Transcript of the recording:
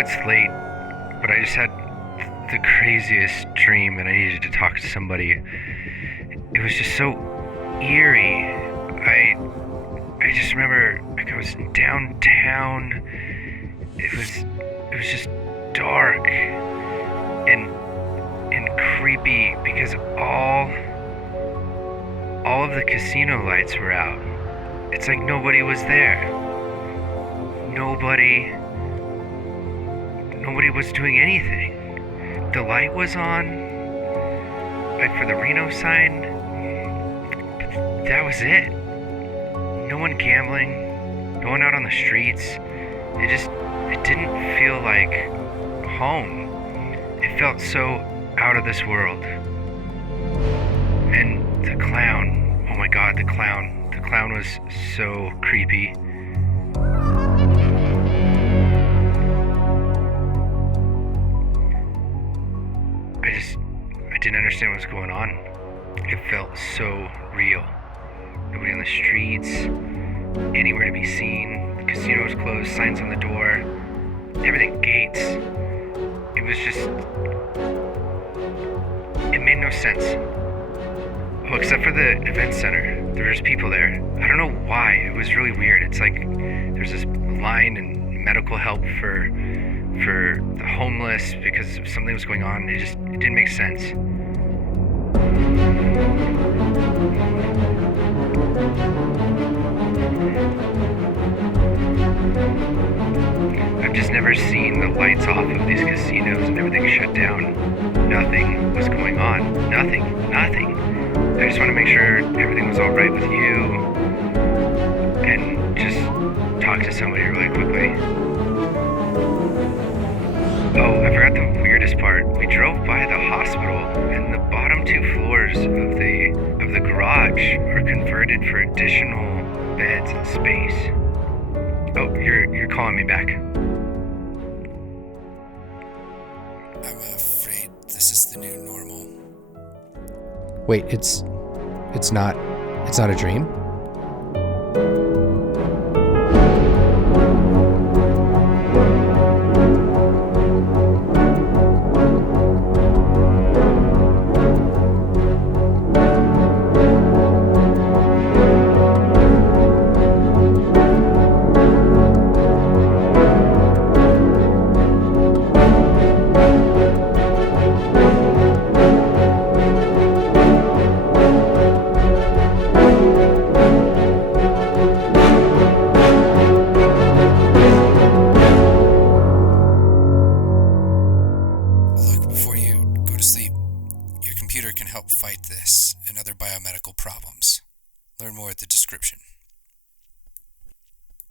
it's late, but I just had the craziest dream and I needed to talk to somebody. It was just so eerie. I just remember like I was downtown. It was just dark and creepy because all of the casino lights were out. It's like nobody was there. Nobody was doing anything. The light was on, like for the Reno sign, but that was it. No one gambling, no one out on the streets. It didn't feel like home. It felt so out of this world. And the clown, oh my god, the clown. The clown was so creepy. I didn't understand what was going on. It felt so real. Nobody on the streets, anywhere to be seen. The casino was closed, signs on the door, everything gates. It was just, it made no sense. Oh, except for the event center. There was people there. I don't know why. It was really weird. It's like there's this line and medical help for the homeless because something was going on. It didn't make sense. I've just never seen the lights off of these casinos and everything shut down. Nothing was going on. Nothing. I just want to make sure everything was all right with you and just talk to somebody really quickly. Oh, I forgot the weirdest part. We drove by the hospital and the bottom 2 floors of the garage are converted for additional beds and space. Oh, you're calling me back. I'm afraid this is the new normal. Wait, it's not a dream? Computer can help fight this and other biomedical problems. Learn more at the description.